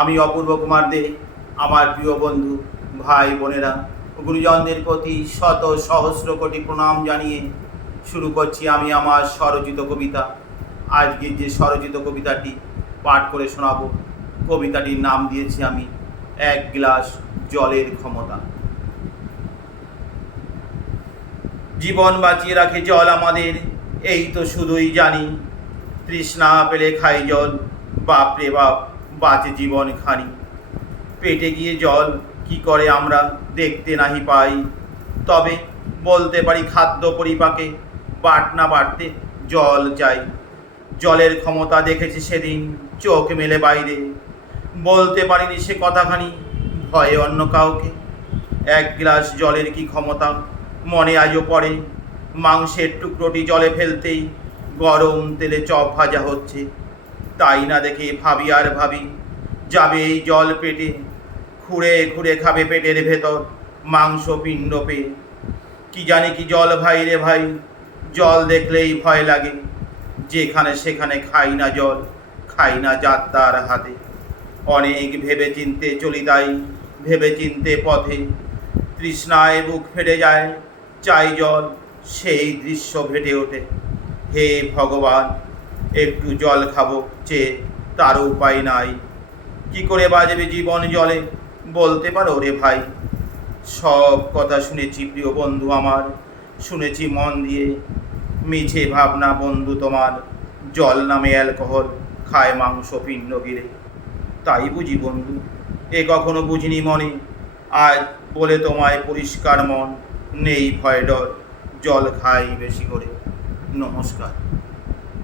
আমি অপূর্ব কুমার দে। আমার প্রিয় বন্ধু, ভাই বোনেরা, গুরুজনদের প্রতি শত সহস্র কোটি প্রণাম জানিয়ে শুরু করছি আমি আমার স্বরচিত কবিতা। আজকের যে স্বরচিত কবিতাটি পাঠ করে শোনাবো, কবিতাটির নাম দিয়েছি আমি এক গ্লাস জলের ক্ষমতা। জীবন বাঁচিয়ে রাখে জল আমাদের, এই তো শুধুই জানি। তৃষ্ণা পেলে খাই জল, বাপরে বাপ বাঁচে জীবন খানি। পেটে গিয়ে জল কি করে আমরা দেখতে নাহি পাই, তবে বলতে পারি খাদ্য পরিপাকে বাট না বাড়তে জল চাই। জলের ক্ষমতা দেখেছি সেদিন চোখ মেলে বাইরে, বলতে পারিনি সে কথাখানি ভয়ে অন্য কাউকে। এক গ্লাস জলের কি ক্ষমতা মনে আজও পড়ে, মাংসের টুকরোটি জলে ফেলতেই গরম তেলে চপ ভাজা হচ্ছে। তাই না দেখে ভাবি আর ভাবি, যাবে এই জল পেটে, খুঁড়ে খুঁড়ে খাবে পেটের ভেতর মাংস পিণ্ড পেয়ে। কি জানি কি জল ভাই রে ভাই, জল দেখলেই ভয় লাগে। যেখানে সেখানে খাই না জল, খাই না যাত্রার হাতে। অনেক ভেবে চিনতে চলি তাই, ভেবে চিনতে পথে। তৃষ্ণায় বুক ফেটে যায়, চাই জল, সেই দৃশ্য ভেটে ওঠে। হে ভগবান, একটু জল খাবো চেয়ে তার উপায় নাই। কি করে বাজবে জীবন জলে বলতে পারো রে ভাই? সব কথা শুনেছি প্রিয় বন্ধু আমার, শুনেছি মন দিয়ে। মিছে ভাবনা বন্ধু তোমার, জল নামে অ্যালকোহল খায় মাংস পিণ্ড গিরে। তাই বুঝি বন্ধু, এ কখনো বুঝিনি মনে, আজ বলে তোমায় পরিষ্কার মন, নেই ভয় ডর, জল খাই বেশি করে। নমস্কার।